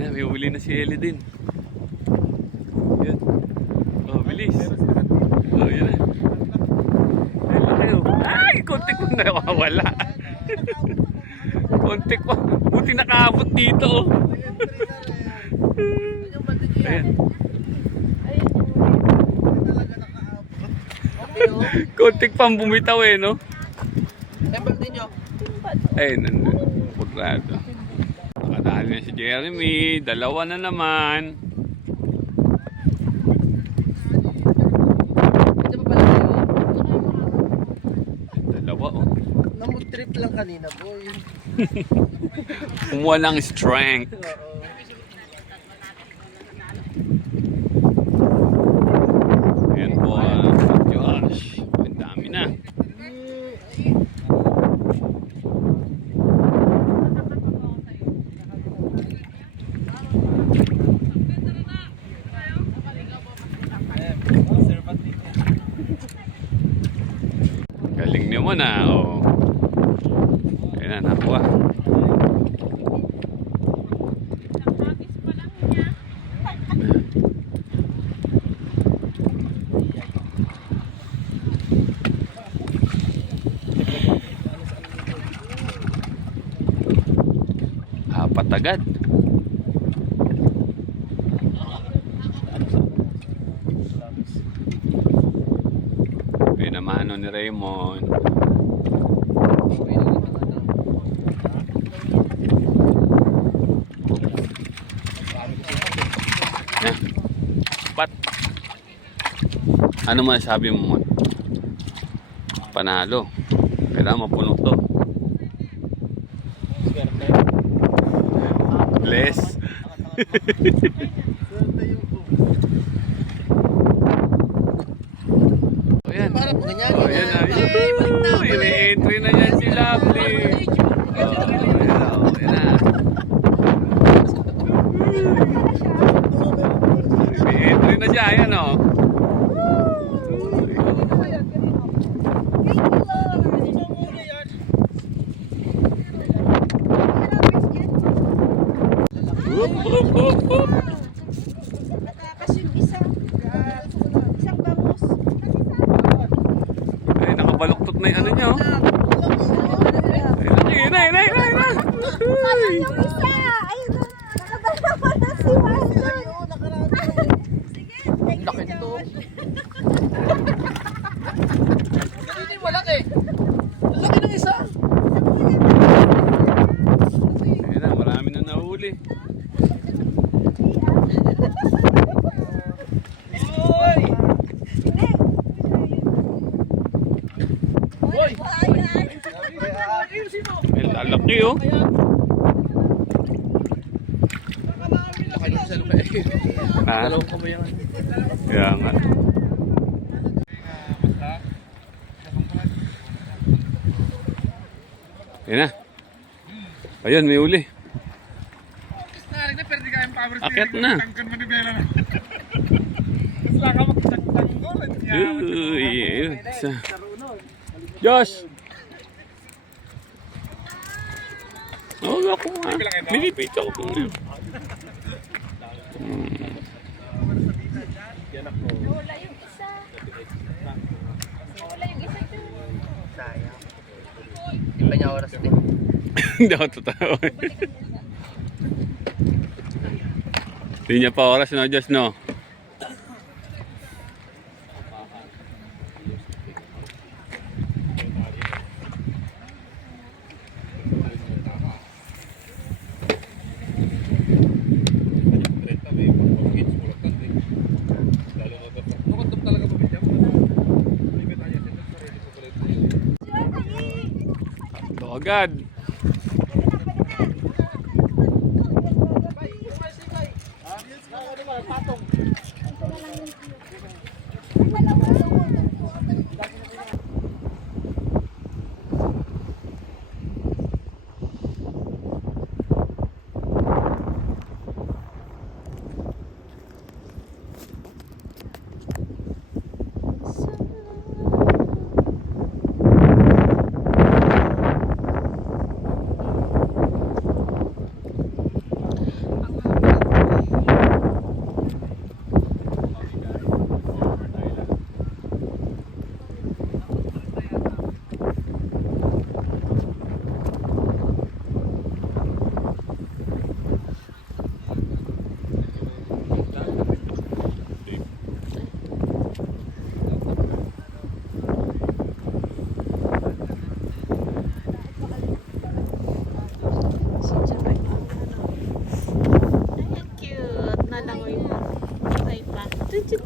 Ayan, may uli na si Ellie din. Ayan. Oh, bilis. Oh, yan na. Ay, konti ko na nawawala. Konti ko. Buti nakaabot dito. Ayan. Kontik pang bumitaw eh, no? Ay, nandun. Purado. Nakadali na si Jeremy. Dalawa na naman. Dalawa, oh. Namag-trip lang kanina, boy. Kumuha ng strength. Ayan po, Josh. Ang dami na. Galing niyo mo na, oh. Ayan na, nakuha. Apat agad. Pinamano ni Raymond. Yan. Pat. Ano masasabi mo? Panalo. Kailangan mapuno to. Bless. Ayan. Oh, yan na. May entry na yan si Lovely. Ayan na. May entry na siya. Ayan o. Ay, nakabaluktot na yung ano niya, oh. Ay, nay. Sayang yung isa! Ayun, nakadalawa na si Wanda. Sige, Laki nito. Hindi malaki. Laki ng isa. Ayan na, marami na nahuli. Uy! Uy! Ay, lalaki, oh. Laki ng isa laki. Ha? Dalawang kamay yan. Kaya nga. Ayan na. Ayun, may uli. Akit na. Uy, isa. Josh! Oo, ako nga. Nilipit ako po ngayon. wala yung isa. Wala yung isa dyan. Sayang. Di pa niya oras din. Hindi ako totoo. Hindi niya pa oras, no, Josh, no? Ito agad.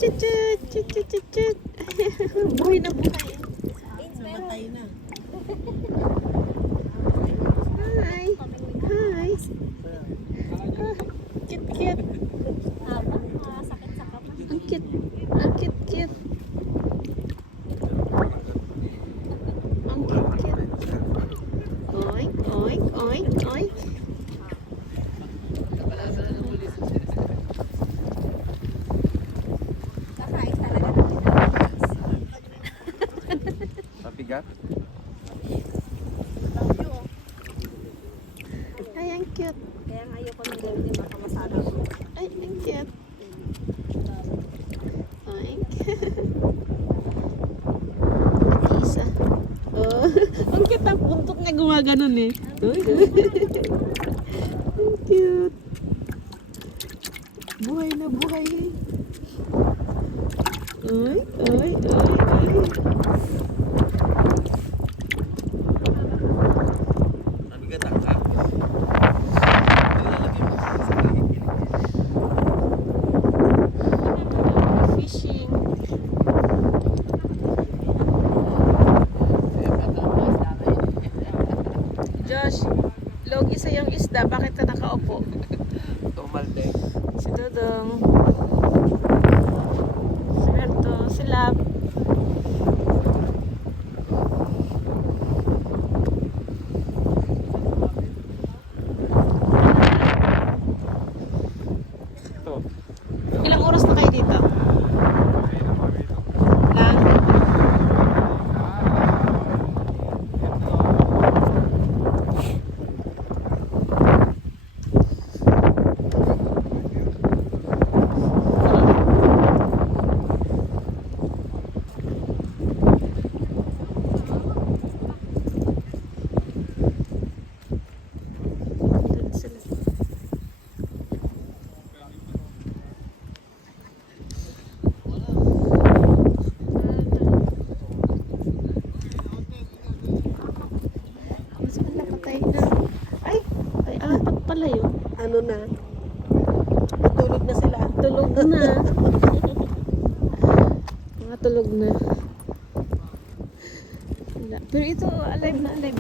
chut, chut, chut, chut, chut, chut. Buhay na buhay. Namatay na. Hi. Hi. Ah, cute, cute. Sakit sa kapatid. Ang cute. Ang cute, cute. Ang cute, cute. Oink, oink, oink, oink. Kakain talaga ng pinapis. Mabigat? Ay, ang cute. Kaya nga ayoko ng ganyan, baka masarap mo. Ay, ang cute. Oink. Isa. Oh, ang cute ang buntot niya gumaganon eh. Uy. Ang cute. Buhay na buhay eh. Uy, uy, uy, uy. Mabigat ang ka. Fishing. Josh, logi sa yung isda. Bakit ka nakaupo? Tumalte. Si Dodong. Si Berto. Si Lab. Ilang oras na kayo dito? Lang? Doon sila. Mas malapatay na. Ay! Ay, apat pala yun. Ano na? Natulog na sila. Tulog na. Mga tulog na. Wala. Pero ito, alive na alive.